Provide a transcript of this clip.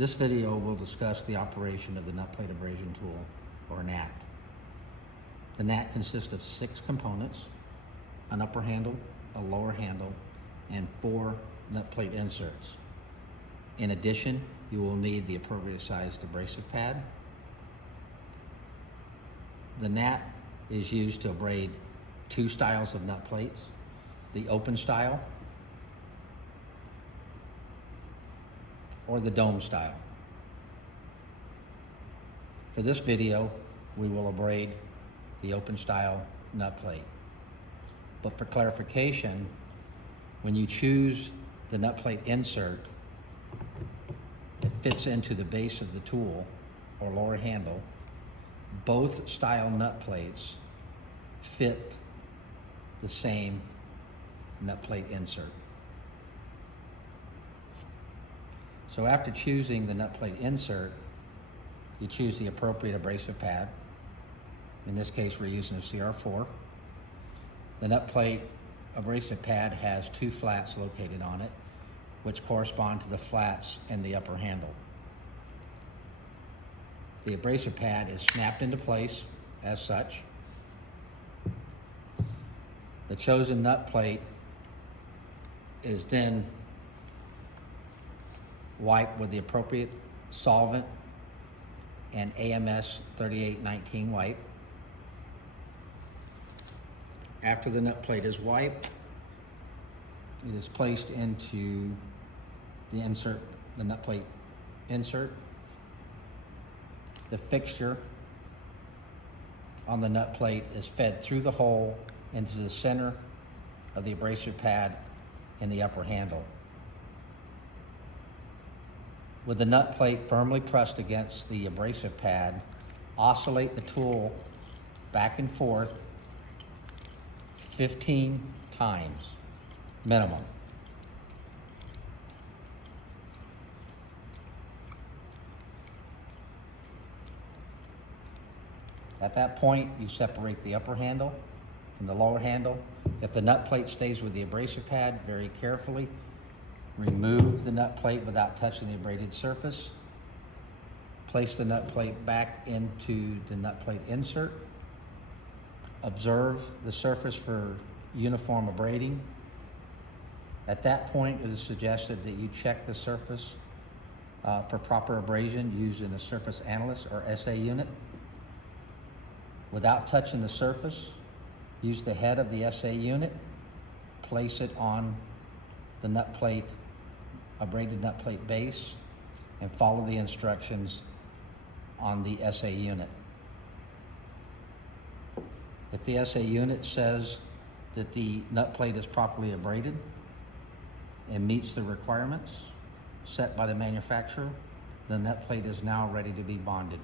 This video will discuss the operation of the nut plate abrasion tool, or NAT. The NAT consists of 6 components: an upper handle, a lower handle, and 4 nut plate inserts. In addition, you will need the appropriate sized abrasive pad. The NAT is used to abrade 2 styles of nut plates: the open style or the dome style. For this video, we will abrade the open style nut plate. But for clarification, when you choose the nut plate insert, it fits into the base of the tool or lower handle. Both style nut plates fit the same nut plate insert. So after choosing the nut plate insert, you choose the appropriate abrasive pad. In this case, we're using a CR4. The nut plate abrasive pad has 2 flats located on it, which correspond to the flats in the upper handle. The abrasive pad is snapped into place as such. The chosen nut plate is then wiped with the appropriate solvent and AMS 3819 wipe. After the nut plate is wiped, it is placed into the nut plate insert. The fixture on the nut plate is fed through the hole into the center of the abrasive pad in the upper handle. With the nut plate firmly pressed against the abrasive pad, oscillate the tool back and forth 15 times minimum. At that point, you separate the upper handle from the lower handle. If the nut plate stays with the abrasive pad, very carefully remove the nut plate without touching the abraded surface. Place the nut plate back into the nut plate insert. Observe the surface for uniform abrading. At that point, it is suggested that you check the surface for proper abrasion using a surface analyst or SA unit. Without touching the surface, use the head of the SA unit, place it on the nut plate, abraded nut plate base, and follow the instructions on the SA unit. If the SA unit says that the nut plate is properly abraded and meets the requirements set by the manufacturer, the nut plate is now ready to be bonded.